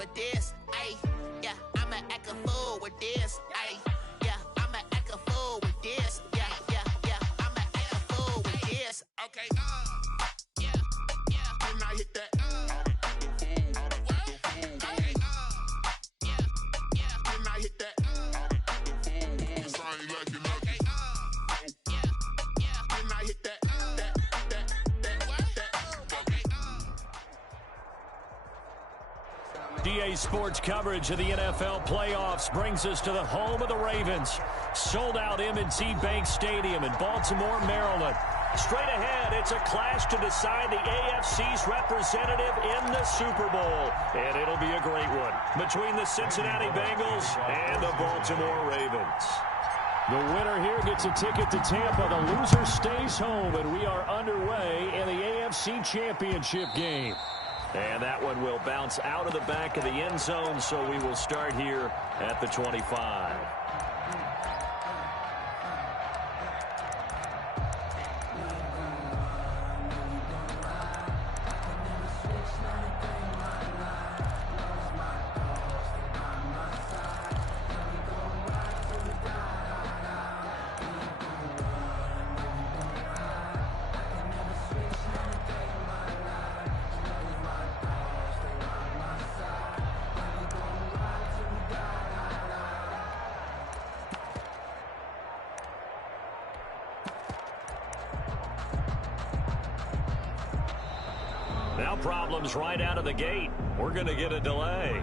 with this. Ay, yeah, I'ma act a fool with this. Ay, yeah, I'ma act a fool with this. Yeah, yeah, yeah, I'ma act a fool with this. Okay, yeah, yeah. When I hit that. GA Sports coverage of the NFL playoffs brings us to the home of the Ravens. Sold out M&T Bank Stadium in Baltimore, Maryland. Straight ahead, it's a clash to decide the AFC's representative in the Super Bowl. And it'll be a great one between the Cincinnati Bengals and the Baltimore Ravens. The winner here gets a ticket to Tampa. The loser stays home, and we are underway in the AFC Championship game. And that one will bounce out of the back of the end zone, so we will start here at the 25. Now problems right out of the gate. We're going to get a delay.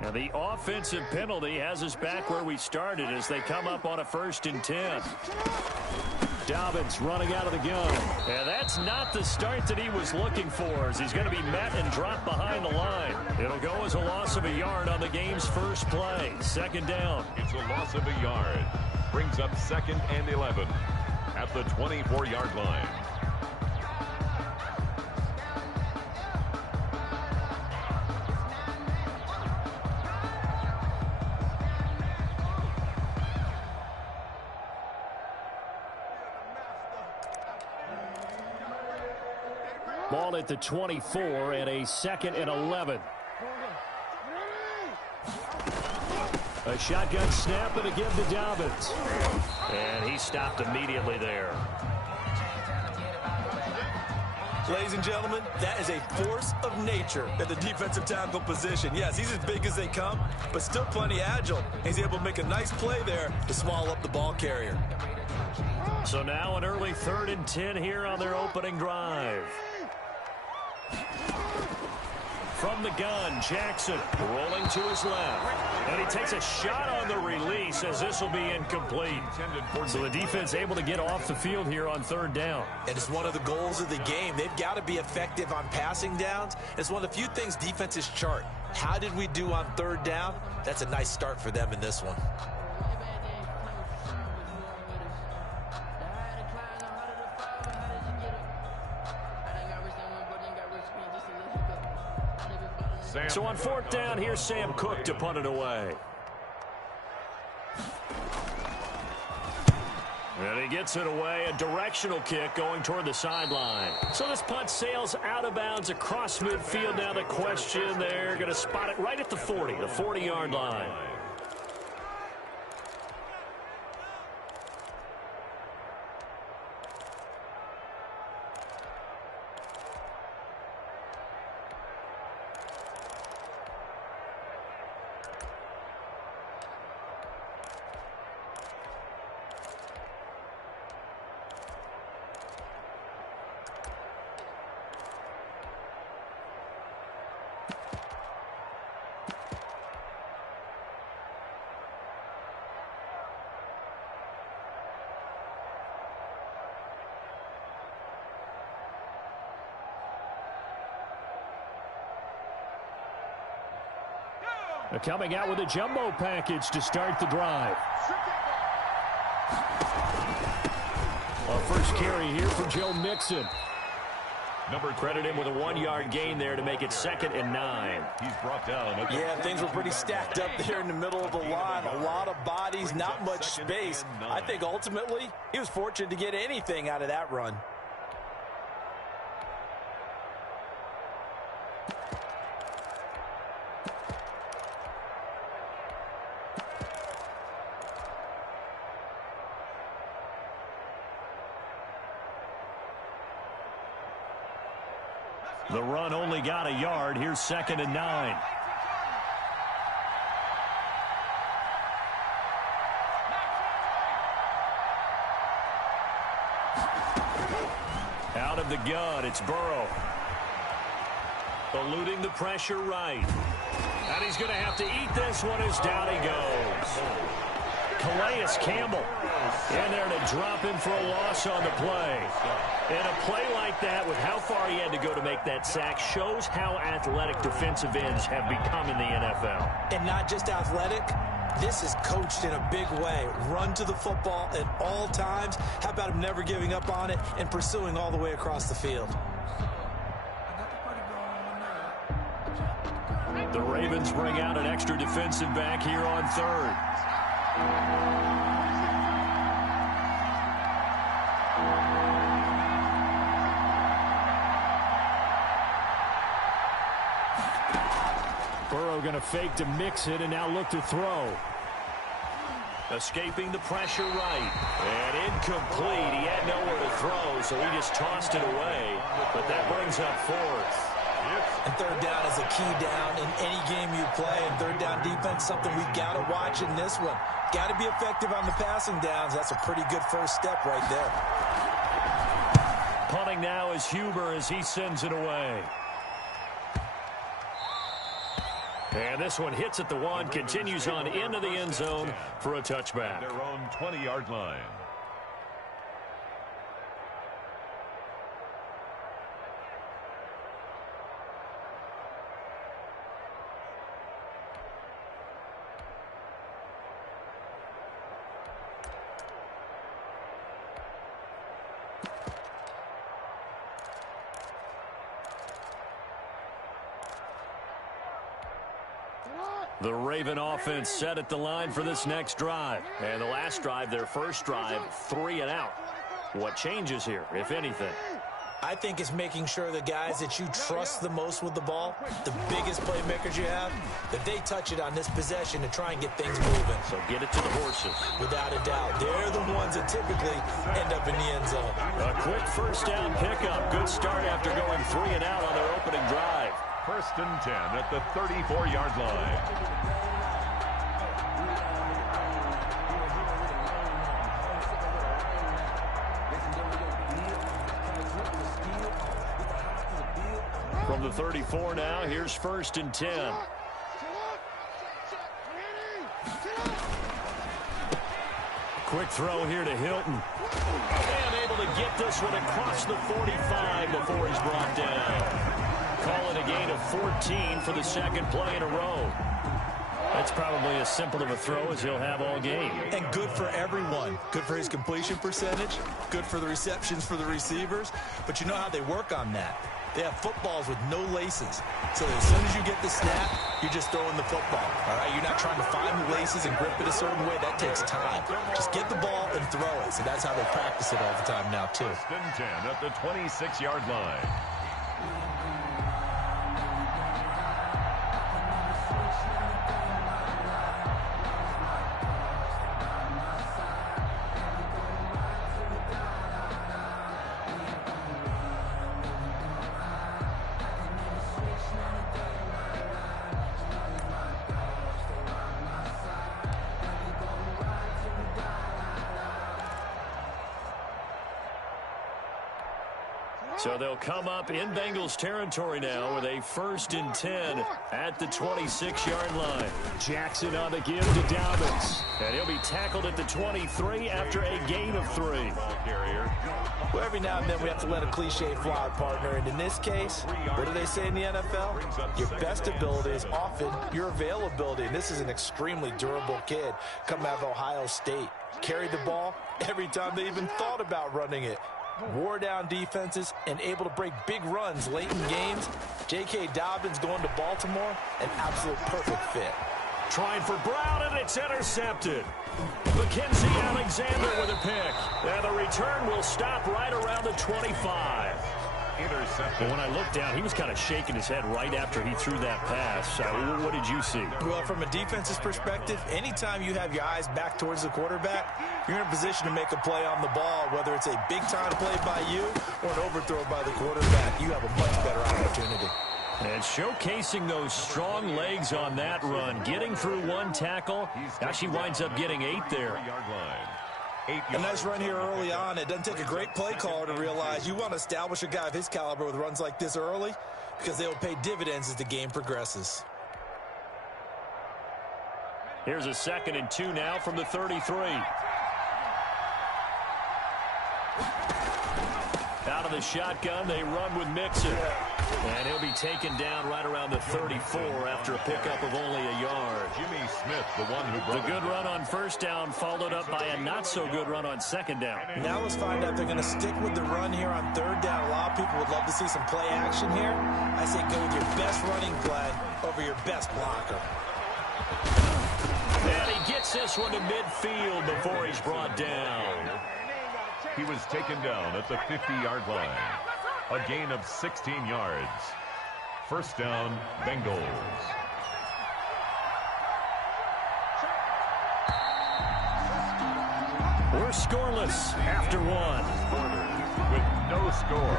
Now the offensive penalty has us back where we started as they come up on a 1st and 10. Dobbins running out of the gun. And that's not the start that he was looking for, as he's going to be met and dropped behind the line. It'll go as a loss of a yard on the game's first play. 2nd down. It's a loss of a yard. Brings up 2nd and 11 at the 24-yard line. Ball at the 24 and a 2nd and 11. A shotgun snap and a give to Dobbins. And he stopped immediately there. Ladies and gentlemen, that is a force of nature at the defensive tackle position. Yes, he's as big as they come, but still plenty agile. He's able to make a nice play there to swallow up the ball carrier. So now an early 3rd and 10 here on their opening drive. From the gun, Jackson rolling to his left. And he takes a shot on the release as this will be incomplete. So the defense able to get off the field here on 3rd down. And it's one of the goals of the game. They've got to be effective on passing downs. It's one of the few things defenses chart. How did we do on 3rd down? That's a nice start for them in this one. So on 4th down, here's Sam Cook to punt it away. And he gets it away, a directional kick going toward the sideline. So this punt sails out of bounds across midfield. Now the question, they're going to spot it right at the 40, the 40-yard line. They're coming out with a jumbo package to start the drive. Our first carry here for Joe Mixon. Credit him with a 1-yard gain there to make it 2nd and 9. He's brought down. Yeah, things were pretty stacked up there in the middle of the line. A lot of bodies, not much space. I think ultimately he was fortunate to get anything out of that run. The run only got a yard. Here's 2nd and 9. Out of the gun, it's Burrow. Eluding the pressure right. And he's going to have to eat this one as down he goes. Calais Campbell in there to drop him for a loss on the play. And a play like that with how far he had to go to make that sack shows how athletic defensive ends have become in the NFL. And not just athletic, this is coached in a big way. Run to the football at all times. How about him never giving up on it and pursuing all the way across the field? The Ravens bring out an extra defensive back here on 3rd. Burrow going to fake to mix it and now look to throw. Escaping the pressure right. And incomplete. He had nowhere to throw, so he just tossed it away. But that brings up 4th. And 3rd down is a key down in any game you play. And 3rd down defense, something we got to watch in this one. Got to be effective on the passing downs. That's a pretty good first step right there. Punting now is Huber as he sends it away. And this one hits at the 1, continues on into the end zone for a touchback. Their own 20-yard line. The Raven offense set at the line for this next drive. And the last drive, their first drive, 3 and out. What changes here, if anything? I think it's making sure the guys that you trust the most with the ball, the biggest playmakers you have, that they touch it on this possession to try and get things moving. So get it to the horses. Without a doubt. They're the ones that typically end up in the end zone. A quick first down pickup. Good start after going 3 and out on their opening drive. 1st and 10 at the 34-yard line. From the 34 now, here's 1st and 10. Quick throw here to Hilton. And able to get this one across the 45 before he's brought down. Call it a gain of 14 for the 2nd play in a row. That's probably as simple of a throw as he'll have all game. And good for everyone. Good for his completion percentage. Good for the receptions for the receivers. But you know how they work on that. They have footballs with no laces. So as soon as you get the snap, you're just throwing the football. All right, you're not trying to find the laces and grip it a certain way. That takes time. Just get the ball and throw it. So that's how they practice it all the time now, too. 1st and 10 at the 26-yard line. So they'll come up in Bengals territory now with a 1st and 10 at the 26-yard line. Jackson on the give to Dobbins. And he'll be tackled at the 23 after a gain of 3. Ball carrier. Well, every now and then we have to let a cliche fly, partner. And in this case, what do they say in the NFL? Your best ability is often your availability. And this is an extremely durable kid coming out of Ohio State. Carried the ball every time they even thought about running it. Wore down defenses and able to break big runs late in games. J.K. Dobbins going to Baltimore, an absolute perfect fit. Trying for Brown, and it's intercepted. Mackenzie Alexander with a pick. And the return will stop right around the 25. Intercepted. When I looked down, he was kind of shaking his head right after he threw that pass. What did you see? Well, from a defense's perspective, anytime you have your eyes back towards the quarterback, you're in a position to make a play on the ball, whether it's a big-time play by you or an overthrow by the quarterback. You have a much better opportunity. And showcasing those strong legs on that run, getting through one tackle. Actually winds up getting 8 there. A nice run here early on. It doesn't take a great play caller to realize you want to establish a guy of his caliber with runs like this early because they will pay dividends as the game progresses. Here's a 2nd and 2 now from the 33. Out of the shotgun, they run with Mixon. And he'll be taken down right around the 34 after a pickup of only a yard. Jimmy Smith, the one who brought the good run on 1st down, followed up by a not-so-good run on 2nd down. Now let's find out if they're going to stick with the run here on 3rd down. A lot of people would love to see some play action here. I say go with your best running play over your best blocker. And he gets this one to midfield before he's brought down. He was taken down at the 50-yard line. A gain of 16 yards. 1st down, Bengals. We're scoreless after 1. With no score.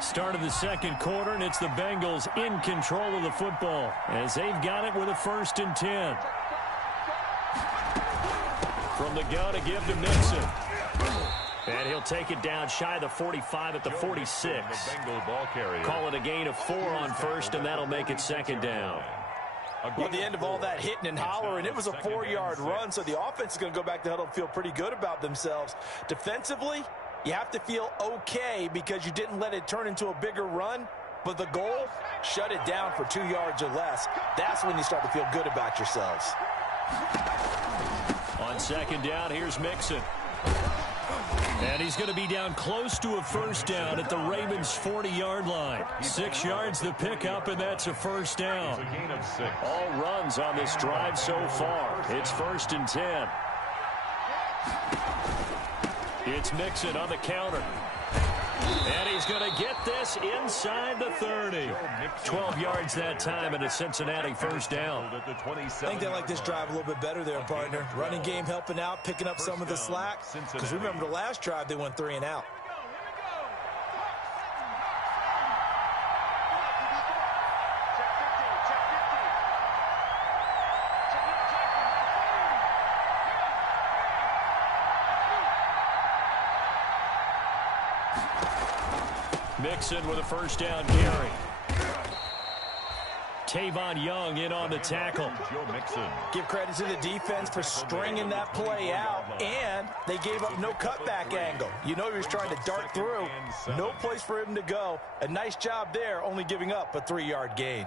Start of the 2nd quarter, and it's the Bengals in control of the football as they've got it with a 1st and 10. From the gun, a give to Mixon. And he'll take it down shy of the 45 at the 46. Call it a gain of 4 on 1st, and that'll make it 2nd down. Well, at the end of all that hitting and hollering, it was a 4-yard run, so the offense is going to go back to huddle and feel pretty good about themselves. Defensively, you have to feel okay because you didn't let it turn into a bigger run, but the goal, shut it down for 2 yards or less. That's when you start to feel good about yourselves. On 2nd down, here's Mixon. And he's going to be down close to a 1st down at the Ravens' 40-yard line. 6 yards the pickup, and that's a 1st down. All runs on this drive so far. It's 1st and 10. It's Mixon on the counter. And he's going to get this inside the 30. 12 yards that time, and a Cincinnati 1st down. I think they like this drive a little bit better there, partner. Running game helping out, picking up some of the slack. Because remember, the last drive, they went 3 and out. Mixon with a 1st down carry. Tavon Young in on the tackle. Give credit to the defense for stringing that play out, and they gave up no cutback angle. You know he was trying to dart through. No place for him to go. A nice job there, only giving up a 3-yard gain.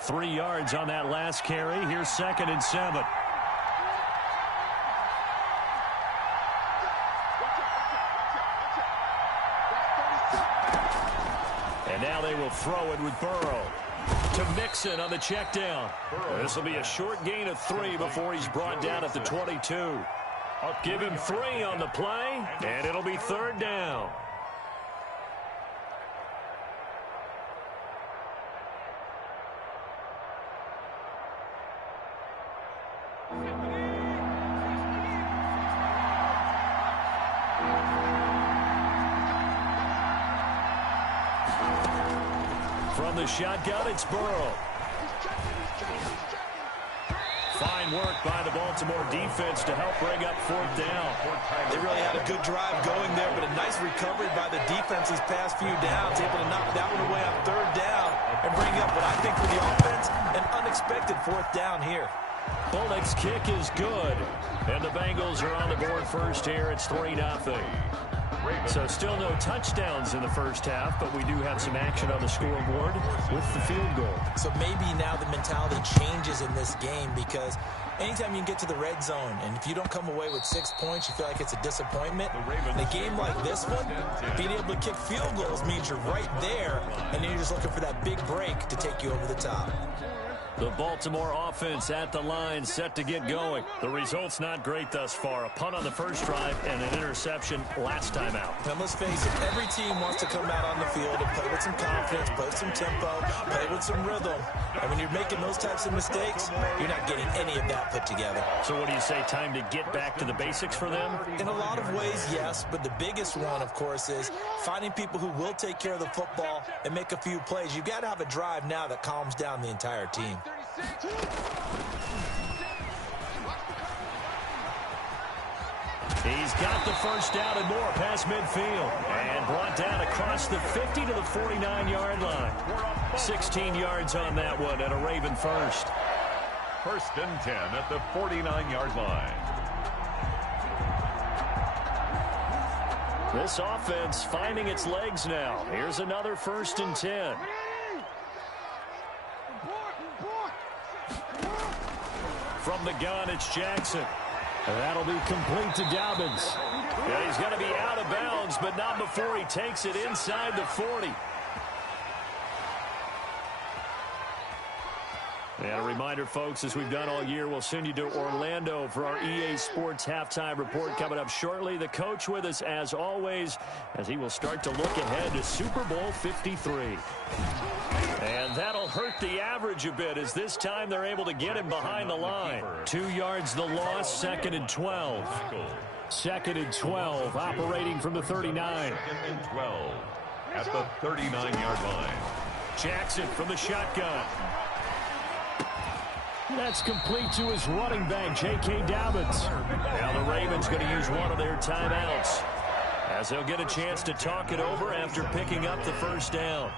3 yards on that last carry. Here's 2nd and 7. Now they will throw it with Burrow to Mixon on the check down. This will be a short gain of 3 before he's brought down at the 22. I'll give him 3 on the play, and it'll be 3rd down. From the shotgun, it's Burrow. Fine work by the Baltimore defense to help bring up 4th down. They really had a good drive going there, but a nice recovery by the defense these past few downs, able to knock that one away on 3rd down and bring up what I think for the offense, an unexpected 4th down here. Bullock's kick is good. And the Bengals are on the board first here. It's 3-0. So still no touchdowns in the first half, but we do have some action on the scoreboard with the field goal. So maybe now the mentality changes in this game, because anytime you can get to the red zone, and if you don't come away with 6 points, you feel like it's a disappointment. In a game like this one, being able to kick field goals means you're right there, and then you're just looking for that big break to take you over the top. The Baltimore offense at the line, set to get going. The result's not great thus far. A punt on the first drive and an interception last time out. And let's face it, every team wants to come out on the field and play with some confidence, play with some tempo, play with some rhythm. And when you're making those types of mistakes, you're not getting any of that put together. So what do you say, time to get back to the basics for them? In a lot of ways, yes, but the biggest one, of course, is finding people who will take care of the football and make a few plays. You've got to have a drive now that calms down the entire team. He's got the first down and more past midfield, and brought down across the 50 to the 49-yard line. 16 yards on that one, and a Raven first. First and 10 at the 49-yard line. This offense finding its legs now. Here's another first and 10. From the gun, it's Jackson. And that'll be complete to Dobbins. And he's going to be out of bounds, but not before he takes it inside the 40. And a reminder, folks, as we've done all year, we'll send you to Orlando for our EA Sports Halftime Report coming up shortly. The coach with us, as always, as he will start to look ahead to Super Bowl 53. And that'll hurt the average a bit, as this time they're able to get him behind the line. 2 yards the loss, second and 12. Second and 12, operating from the 39. Second and 12 at the 39-yard line. Jackson from the shotgun. That's complete to his running back, J.K. Dobbins. Now the Ravens going to use one of their timeouts, as they'll get a chance to talk it over after picking up the first down.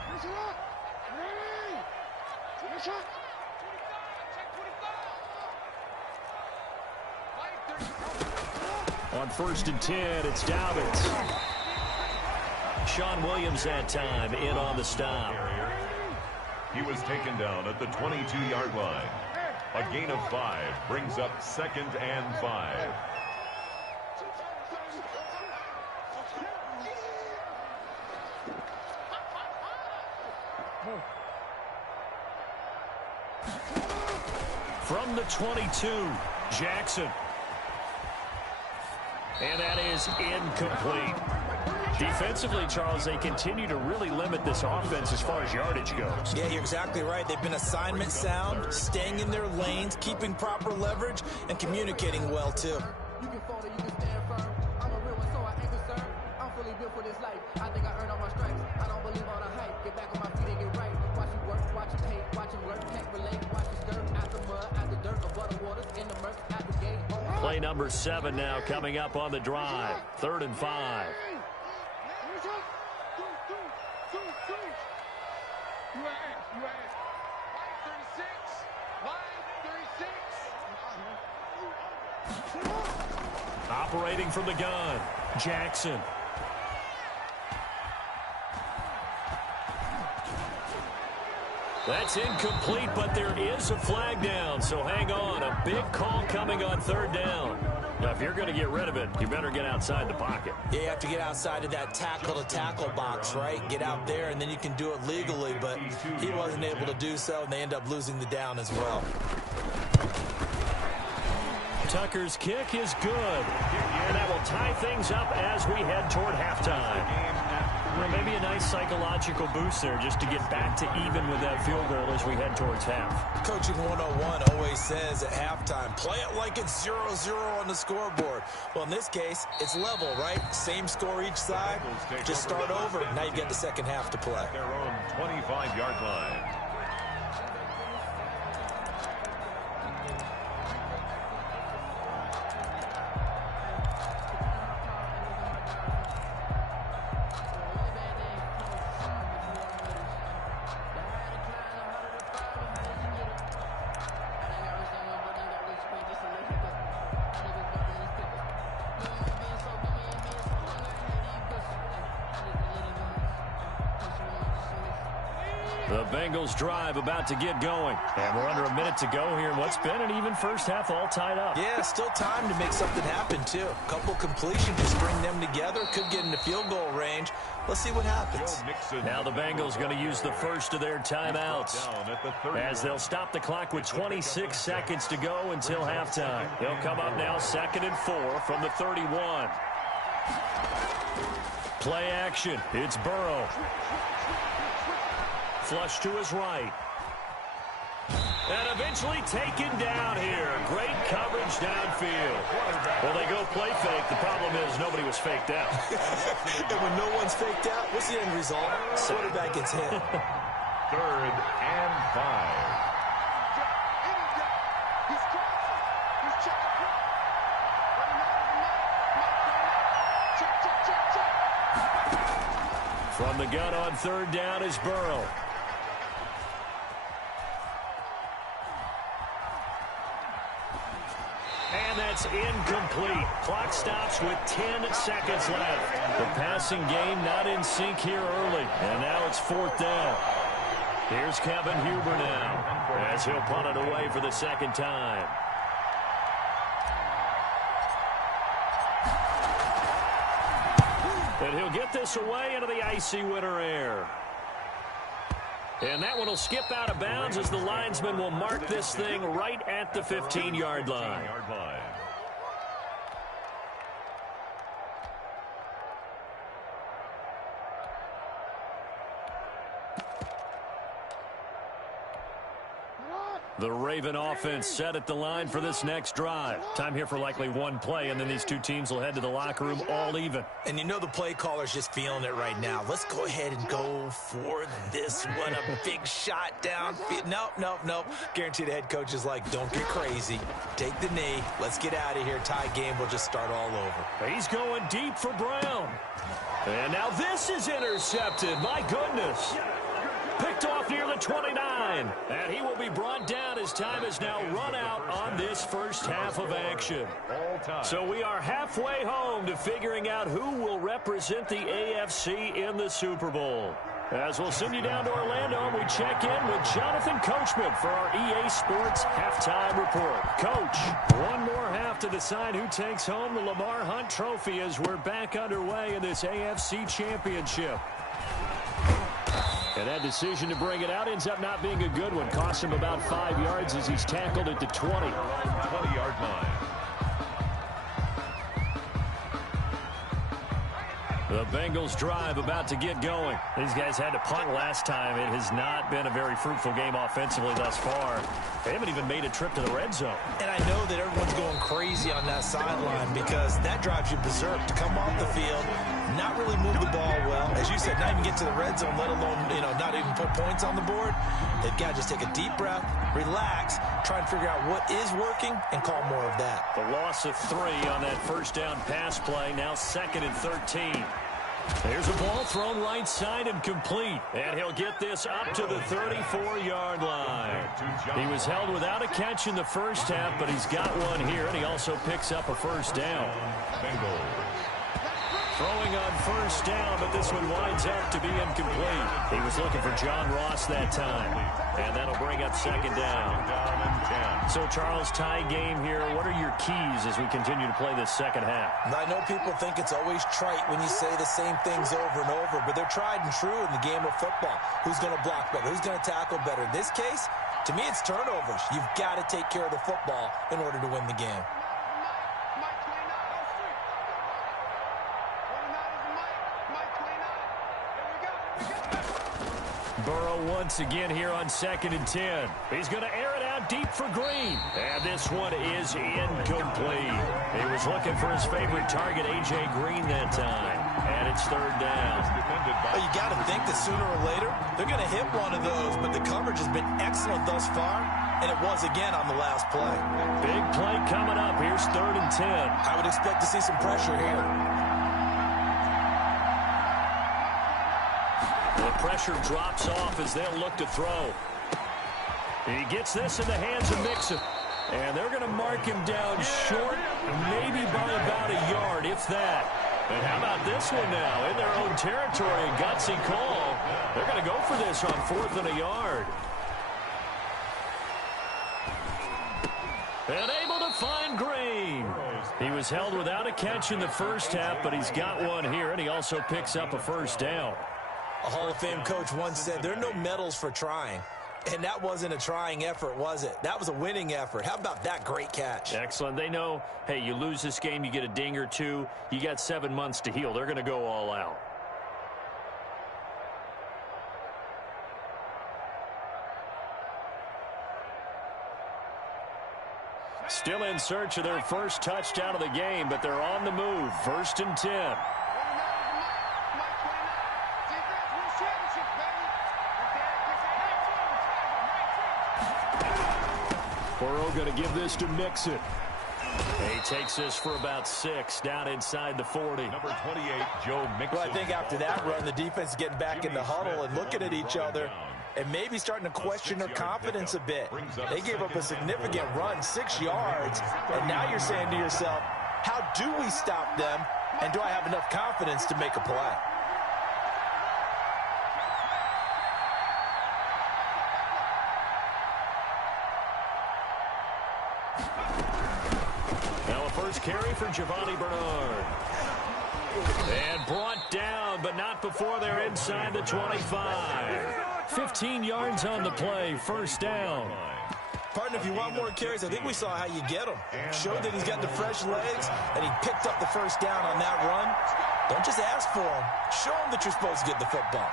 On first and 10, it's Dobbins. Sean Williams that time in on the stop. He was taken down at the 22-yard line. A gain of 5 brings up second and 5. From the 22, Jackson. And that is incomplete. Defensively, Charles, they continue to really limit this offense as far as yardage goes. Yeah, you're exactly right. They've been assignment sound, staying in their lanes, keeping proper leverage, and communicating well, too. You can fall or you can stand firm. I'm a real one, so I ain't concerned. I'm fully built for this life. I think I earned all my stripes. I don't believe all the hype. Get back on my feet and get right. Watch you work, watch you hate, watch you work, can't relate. Watch you stir out the mud, out the dirt, above the waters, in the murk, out the gate. Play number 7 now coming up on the drive. 3rd and 5. Operating from the gun, Jackson. That's incomplete, but there is a flag down, so hang on. A big call coming on 3rd down. Now, if you're going to get rid of it, you better get outside the pocket. Yeah, you have to get outside of that tackle-to-tackle box, right? Get out there, and then you can do it legally, but he wasn't able to do so, and they end up losing the down as well. Tucker's kick is good, and that will tie things up as we head toward halftime. Well, maybe a nice psychological boost there just to get back to even with that field goal as we head towards half. Coaching 101 always says at halftime, play it like it's 0-0 on the scoreboard. Well, in this case, it's level, right? Same score each side. Just start over. Now you get the second half to play. Their own 25-yard line. The Bengals drive about to get going. And we're under a minute to go here in what's been an even first half, all tied up. Yeah, still time to make something happen, too. A couple completions to string them together. Could get into field goal range. Let's see what happens. Now the Bengals going to use the first of their timeouts as they'll stop the clock with 26 seconds to go until halftime. They'll come up now 2nd and 4 from the 31. Play action. It's Burrow. Flush to his right. And eventually taken down here. Great coverage downfield. Well, they go play fake. The problem is nobody was faked out. And when no one's faked out, what's the end result? Quarterback gets hit. 3rd and 5. From the gun on 3rd down is Burrow. And that's incomplete. Clock stops with 10 seconds left. The passing game not in sync here early. And now it's 4th down. Here's Kevin Huber now as he'll punt it away for the second time. And he'll get this away into the icy winter air. And that one will skip out of bounds as the linesman will mark this thing right at the 15-yard line. The Raven offense set at the line for this next drive. Time here for likely one play, and then these two teams will head to the locker room all even. And you know the play caller's just feeling it right now. Let's go ahead and go for this one. A big shot downfield. Nope. Guarantee the head coach is like, don't get crazy. Take the knee. Let's get out of here. Tie game will just start all over. He's going deep for Brown. And now this is intercepted. My goodness. Picked off near the 29. And he will be brought down as time is now run out on this first half of action. So we are halfway home to figuring out who will represent the AFC in the Super Bowl. As we'll send you down to Orlando, we check in with Jonathan Coachman for our EA Sports Halftime Report. Coach, one more half to decide who takes home the Lamar Hunt Trophy as we're back underway in this AFC Championship. And that decision to bring it out ends up not being a good one. Cost him about 5 yards as he's tackled at the 20. 20-yard line. The Bengals drive about to get going. These guys had to punt last time. It has not been a very fruitful game offensively thus far. They haven't even made a trip to the red zone. And I know that everyone's going crazy on that sideline because that drives you berserk to come off the field, not really move the ball well. As you said, not even get to the red zone, let alone, not even put points on the board. They've got to just take a deep breath, relax, try and figure out what is working, and call more of that. The loss of 3 on that first down pass play, now 2nd and 13. There's a ball thrown right side and complete. And he'll get this up to the 34-yard line. He was held without a catch in the first half, but he's got one here, and he also picks up a first down. Bengals. Throwing on first down, but this one winds up to be incomplete. He was looking for John Ross that time. And that'll bring up 2nd down. So, Charles, tie game here. What are your keys as we continue to play this second half? I know people think it's always trite when you say the same things over and over, but they're tried and true in the game of football. Who's going to block better? Who's going to tackle better? In this case, to me, it's turnovers. You've got to take care of the football in order to win the game. Burrow once again here on 2nd and 10. He's going to air it out deep for Green. And this one is incomplete. He was looking for his favorite target, A.J. Green, that time. And it's 3rd down. Well, you got to think that sooner or later, they're going to hit one of those. But the coverage has been excellent thus far. And it was again on the last play. Big play coming up. Here's 3rd and 10. I would expect to see some pressure here. The pressure drops off as they'll look to throw. He gets this in the hands of Mixon. And they're going to mark him down short, maybe by about a yard, if that. And how about this one now? In their own territory, a gutsy call. They're going to go for this on 4th and a yard. And able to find Green. He was held without a catch in the first half, but he's got one here, and he also picks up a first down. A Hall of Fame coach once said, there are no medals for trying. And that wasn't a trying effort, was it? That was a winning effort. How about that great catch? Excellent. They know, hey, you lose this game, you get a ding or two. You got 7 months to heal. They're going to go all out. Still in search of their first touchdown of the game, but they're on the move. 1st and 10. Burrow going to give this to Mixon. He takes this for about 6 down inside the 40. Number 28, Joe Mixon. Well, I think after that run, the defense is getting back in the huddle and looking at each other and maybe starting to question their confidence a bit. They gave up a significant run, 6 yards, and now you're saying to yourself, how do we stop them, and do I have enough confidence to make a play? Now a first carry for Giovanni Bernard. And brought down, but not before they're inside the 25. 15 yards on the play, first down. Partner, if you want more carries, I think we saw how you get them. Showed that he's got the fresh legs, and he picked up the first down on that run. Don't just ask for him. Show him that you're supposed to get the football.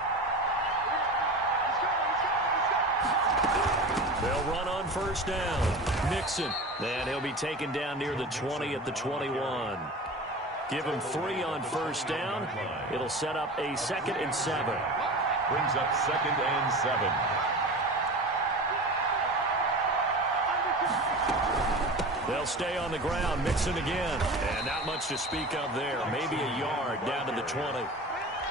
They'll run on first down. Mixon. And he'll be taken down near the 20 at the 21. Give him 3 on first down. It'll set up a 2nd and 7. Brings up 2nd and 7. They'll stay on the ground. Mixon again. And not much to speak of there. Maybe a yard down to the 20.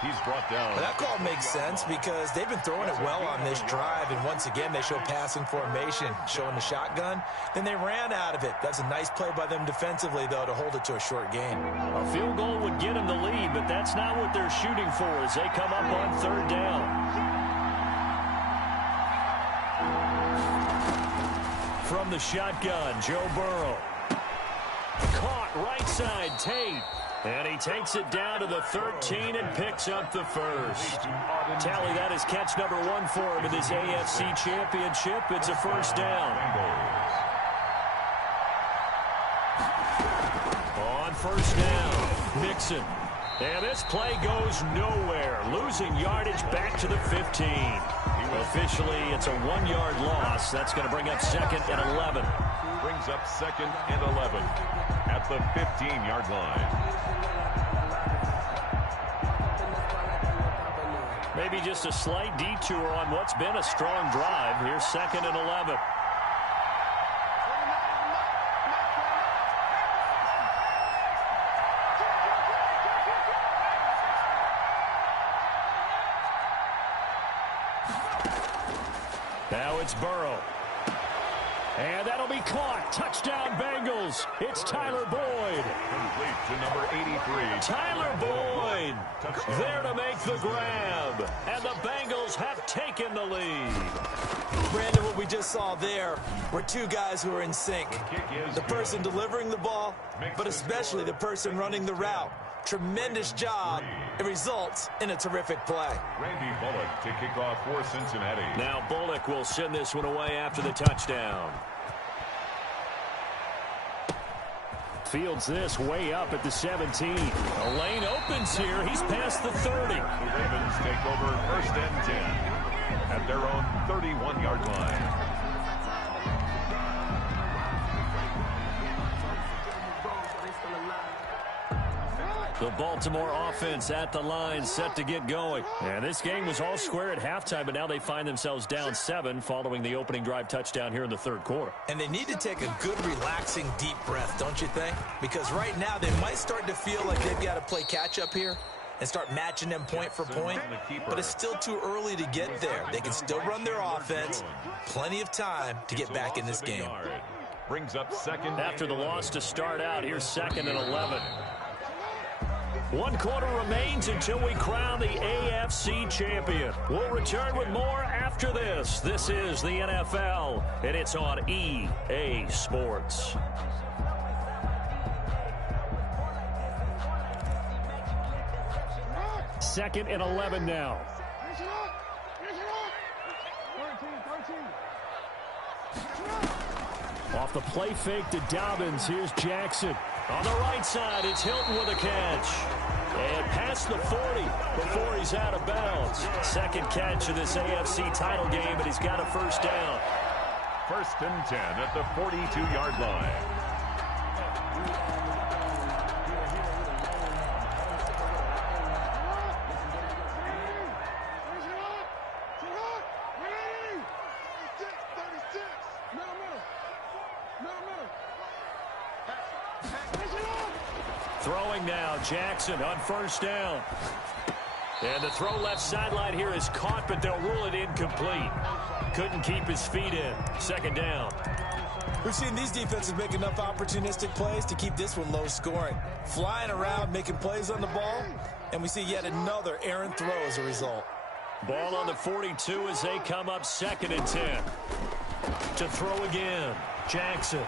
He's brought down. Well, that call makes sense because they've been throwing it well on this drive, and once again they show passing formation, showing the shotgun. Then they ran out of it. That's a nice play by them defensively, though, to hold it to a short gain. A field goal would get them the lead, but that's not what they're shooting for as they come up on 3rd down. From the shotgun, Joe Burrow. Caught right side, Tate. And he takes it down to the 13 and picks up the first. Tally, that is catch number 1 for him in this AFC Championship. It's a first down. On first down, Mixon. And this play goes nowhere. Losing yardage back to the 15. Officially, it's a 1-yard loss. That's going to bring up 2nd and 11. Brings up 2nd and 11 at the 15-yard line. Maybe just a slight detour on what's been a strong drive. Here's 2nd and 11. Now it's Burrow. And that'll be caught. Touchdown, Bengals. It's Tyler Boyd. Complete to number 83. Tyler Boyd there to make the grab. And the Bengals have taken the lead. Brandon, what we just saw there were 2 guys who are in sync. The person delivering the ball, but especially the person running the route. Tremendous job. It results in a terrific play. Randy Bullock to kick off for Cincinnati. Now Bullock will send this one away after the touchdown. Fields this way up at the 17. A lane opens here. He's past the 30. The Ravens take over 1st and 10 at their own 31-yard line. The Baltimore offense at the line, set to get going. And this game was all square at halftime, but now they find themselves down 7 following the opening drive touchdown here in the 3rd quarter. And they need to take a good, relaxing, deep breath, don't you think? Because right now they might start to feel like they've got to play catch-up here and start matching them point for point. But it's still too early to get there. They can still run their offense. Plenty of time to get back in this game. Brings up 2nd. After the loss to start out, here's 2nd and 11. 1 quarter remains until we crown the AFC champion. We'll return with more after this. This is the NFL, and it's on EA Sports. Second and 11 now. Off the play fake to Dobbins. Here's Jackson. On the right side, it's Hilton with a catch. And past the 40 before he's out of bounds. Second catch of this AFC title game, and he's got a first down. 1st and 10 at the 42-yard line. Throwing now, Jackson on first down. And the throw left sideline here is caught, but they'll rule it incomplete. Couldn't keep his feet in. Second down. We've seen these defenses make enough opportunistic plays to keep this one low scoring. Flying around, making plays on the ball, and we see yet another errant throw as a result. Ball on the 42 as they come up 2nd and 10. To throw again, Jackson.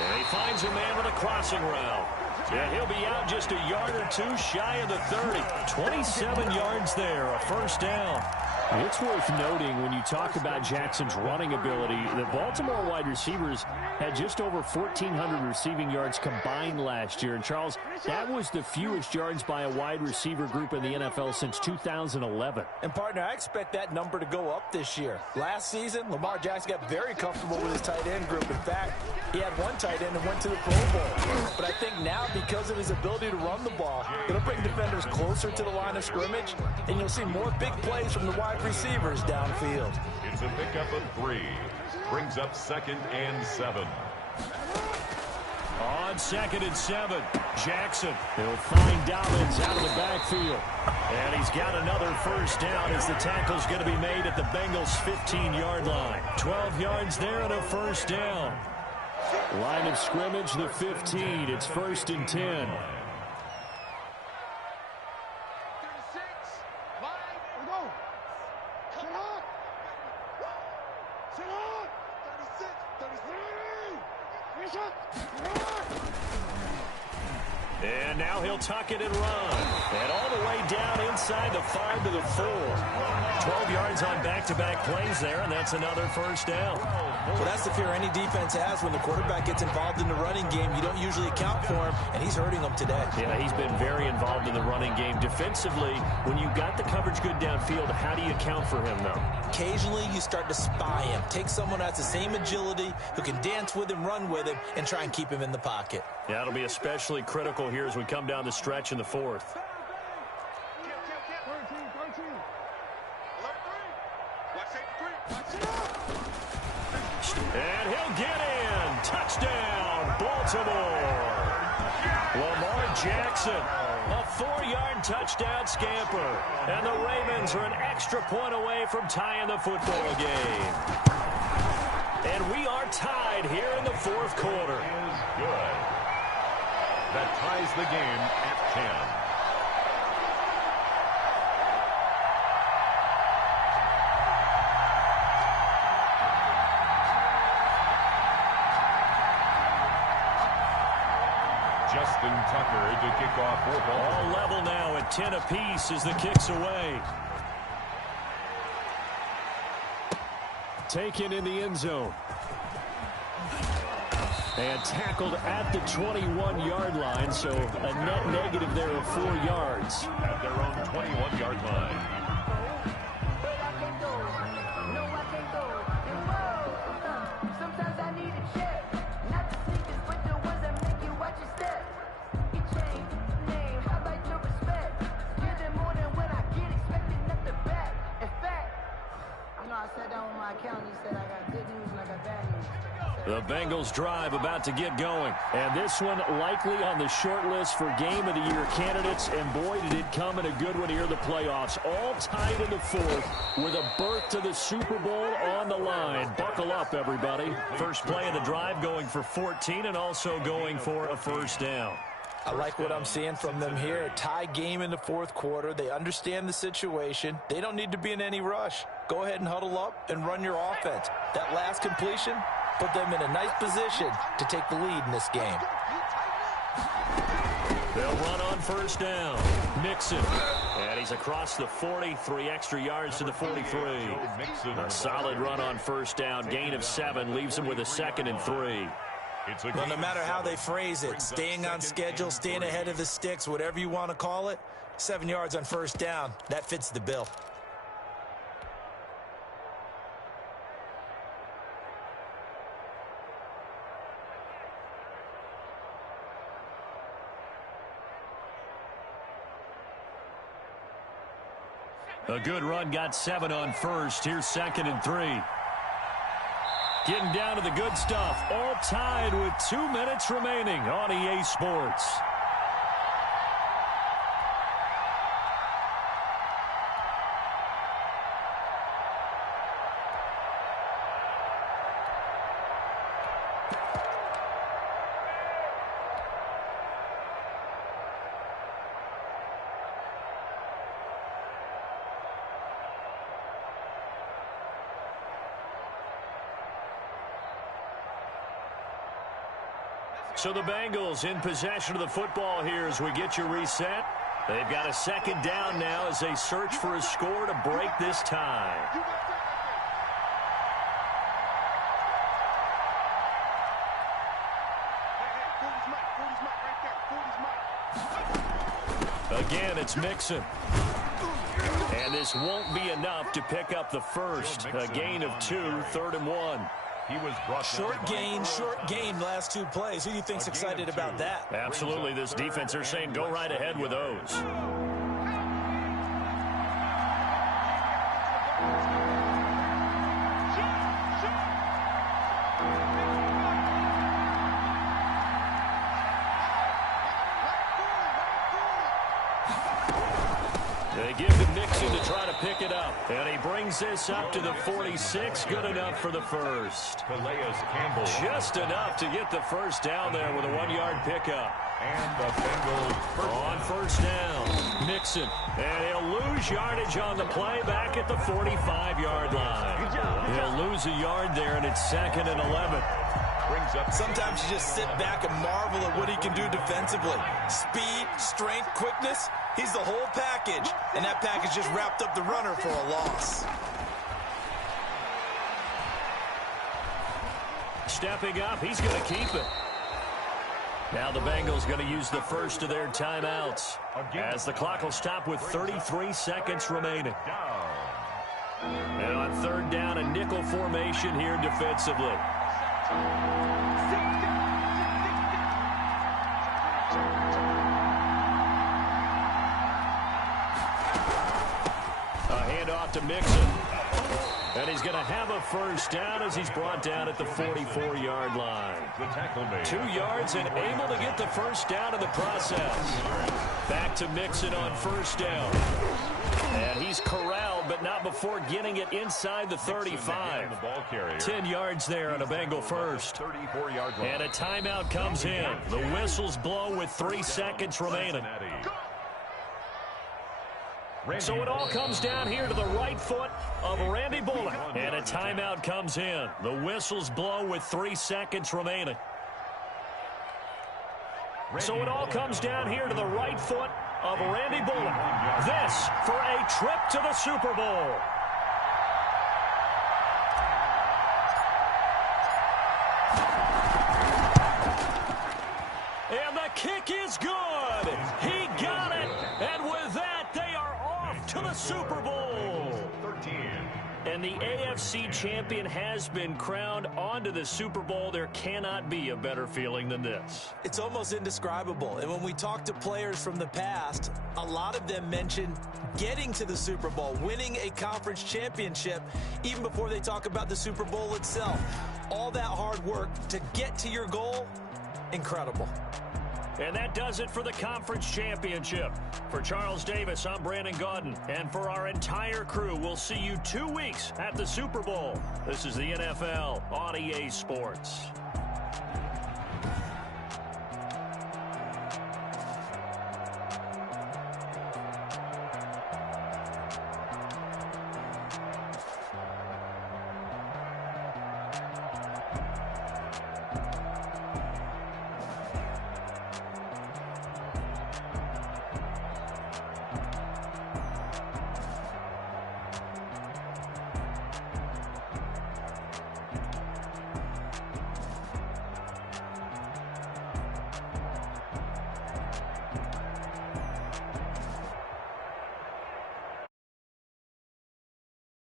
And he finds a man with a crossing route. And he'll be out just a yard or two shy of the 30. 27 yards there, a first down. It's worth noting when you talk about Jackson's running ability, the Baltimore wide receivers had just over 1,400 receiving yards combined last year. And, Charles, that was the fewest yards by a wide receiver group in the NFL since 2011. And, partner, I expect that number to go up this year. Last season, Lamar Jackson got very comfortable with his tight end group. In fact, he had one tight end and went to the Pro Bowl. But I think now, because of his ability to run the ball, it'll bring defenders closer to the line of scrimmage, and you'll see more big plays from the wide receivers downfield. It's a pickup of 3. Brings up 2nd and 7. On 2nd and 7, Jackson. He'll find Dobbins out of the backfield. And he's got another first down as the tackle's going to be made at the Bengals' 15-yard line. 12 yards there and a first down. Line of scrimmage, the 15. It's 1st and 10. And now he'll tuck it and run. And all the way down inside the 5 to the 4. 12 yards on back-to-back plays there, and that's another first down. Well, that's the fear any defense has when the quarterback gets involved in the running game. You don't usually account for him, and he's hurting them today. Yeah, he's been very involved in the running game. Defensively, when you got the coverage good downfield, how do you account for him, though? Occasionally, you start to spy him. Take someone that's the same agility, who can dance with him, run with him, and try and keep him in the pocket. Yeah, it'll be especially critical here as we come down the stretch in the 4th. And he'll get in. Touchdown, Baltimore. Lamar Jackson, a 4-yard touchdown scamper. And the Ravens are an extra point away from tying the football game. And we are tied here in the 4th quarter. Is good. That ties the game at 10. Justin Tucker to kick off for ball. All level now at 10 apiece as the kick's away. Taken in the end zone. And tackled at the 21-yard line, so a net negative there of 4 yards. At their own 21-yard line. The Bengals drive about to get going. And this one likely on the short list for Game of the Year candidates. And boy, did it come in a good one here in the playoffs. All tied in the 4th with a berth to the Super Bowl on the line. Buckle up, everybody. First play of the drive going for 14 and also going for a first down. I like what I'm seeing from them here. Tie game in the fourth quarter. They understand the situation. They don't need to be in any rush. Go ahead and huddle up and run your offense. That last completion put them in a nice position to take the lead in this game. They'll run on first down. Mixon. And he's across the 40, 3 extra yards to the 43. A solid run on first down. Gain of 7 leaves him with a 2nd and 3. Well, no matter how they phrase it, staying on schedule, staying ahead of the sticks, whatever you want to call it, 7 yards on first down, that fits the bill. A good run, got 7 on first. Here's 2nd and 3. Getting down to the good stuff. All tied with 2 minutes remaining on EA Sports. So the Bengals in possession of the football here as we get you reset. They've got a 2nd down now as they search for a score to break this tie. Again, it's Mixon. And this won't be enough to pick up the first. A gain of 2, 3rd and 1. He was brought short gain last 2 plays. Who do you think's excited about that? Absolutely. This defense, they're saying go right ahead with those. They give to Mixon to try to pick it up. And he brings this up to the 46. Good enough for the first. Just enough to get the first down there with a 1-yard pickup. And the Bengals on first down. Mixon. And he'll lose yardage on the play back at the 45-yard line. He'll lose a yard there, and it's 2nd and 11. Sometimes you just sit back and marvel at what he can do defensively. Speed, strength, quickness. He's the whole package, and that package just wrapped up the runner for a loss. Stepping up, he's going to keep it. Now the Bengals going to use the first of their timeouts as the clock will stop with 33 seconds remaining. And on 3rd down, a nickel formation here defensively. Handoff to Mixon. And he's going to have a first down as he's brought down at the 44-yard line. 2 yards and able to get the first down in the process. Back to Mixon on first down. And he's corralled, but not before getting it inside the 35. 10 yards there on a Bengal first. And a timeout comes in. The whistles blow with 3 seconds remaining. So it all comes down here to the right foot of Randy Bullock. And a timeout comes in. The whistles blow with 3 seconds remaining. So it all comes down here to the right foot of Randy Bullock. This for a trip to the Super Bowl. And the kick is good. He got it. And with that, they are off to the Super Bowl. 13. And the AFC champion has been crowned onto the Super Bowl. There cannot be a better feeling than this. It's almost indescribable. And when we talk to players from the past, a lot of them mention getting to the Super Bowl, winning a conference championship, even before they talk about the Super Bowl itself. All that hard work to get to your goal, incredible. And that does it for the conference championship. For Charles Davis, I'm Brandon Gaudin. And for our entire crew, we'll see you 2 weeks at the Super Bowl. This is the NFL on EA Sports.